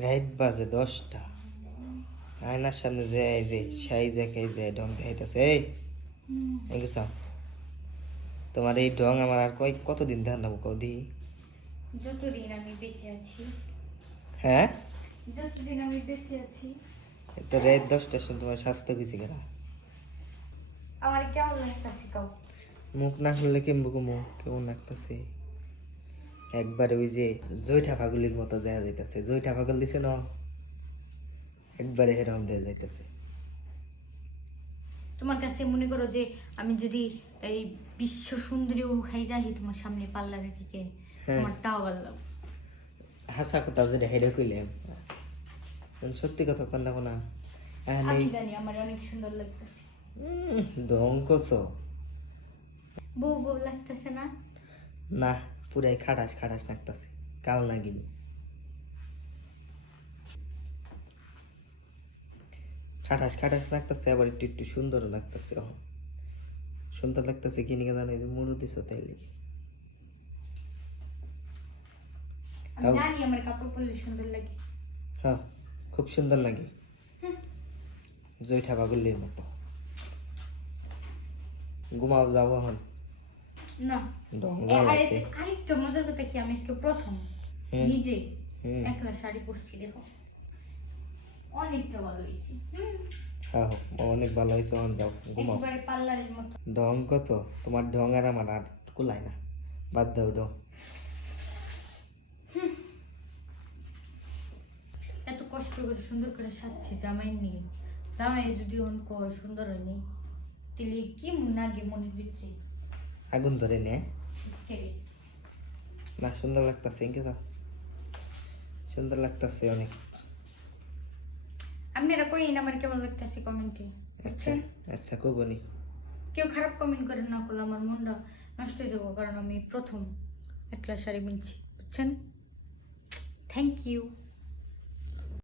রাত বাজে 10টা, আয়নার সামনে যে এই যে সাই জায়গায় যে ঢং দেখাইতেছে। এই এগুছ তোমার এই ঢং আমার আর কতদিন ধ্যান দেবো কদি? যতদিন আমি বেঁচে আছি, হ্যাঁ যতদিন আমি বেঁচে আছি। তো রাত 10টার সময় তোমার স্বাস্থ্য কিছু কেনা আমার কেমন লাগতেছে কাউ? মুখ না খুললে কেমবো মুখ কেমন লাগতেছে? একবারে ওই যে জৈঠা পাগলির মতো দেখা যাইতেছে। জৈঠা পাগল দিছে না, একবারে এরকম দেখা যাইতেছে। তোমার কাছে মনে করো যে আমি যদি এই বিশ্ব সুন্দরী হয়ে যাই তোমার সামনে পার্লারে থেকে, তোমার তাও ভালো লাগবে। হাসা কথা যেটা হেরে কইলাম, সত্যি কথা কন না না। আমি জানি আমার অনেক সুন্দর লাগতেছে। ঢং কত বউ বউ লাগতেছে না? না, পুরাই খাটাস খাটাস লাগতেছে, কাল নাগিনি। খাটাস খাটাস লাগতেছে, আবার একটু একটু সুন্দরও লাগতেছে। সুন্দর লাগতেছে কি নিকে জানো, যে মুড়ু দিছো তাই লিখে। আমি জানি আমার কাপড় পরলে সুন্দর লাগে। হ্যাঁ, খুব সুন্দর লাগে, জৈঠা পাগলের মতো। ঘুমাও যাও এখন। না, ঢং জ্বালাইছে। আরেকটা মজার কথা কি, আমি আজকে প্রথম নিজে একলা শাড়ি পরছি। দেখো অনেকটা ভালো হয়েছে। হ্যাঁ অনেক ভালো হয়েছে, এখন যাও ঘুমাও। একেবারে পার্লারের মতো। ঢং কত তোমার, ঢং আর আমার আর কুলায় না, বাদ দাও ঢং। এত কষ্ট করে সুন্দর করে সাজছি জামাই নিয়ে, জামাই যদি অনেক সুন্দর হয়নি তাহলে কি লাগে মনের ভিতরে? আগুন ধরে নে কেড়ে না, সুন্দর লাগতেছে ইনকে যাও, সুন্দর লাগতেছে অনেক। আপনারা কইন আমার কেমন লাগতেছে কমেন্টে। আচ্ছা আচ্ছা কবনি। কেউ খারাপ কমেন্ট করেন না, করলে আমার মনটা নষ্ট হয়ে যাবো, কারণ আমি প্রথম একলা শাড়ি কিনছি, বুঝছেন? Thank you.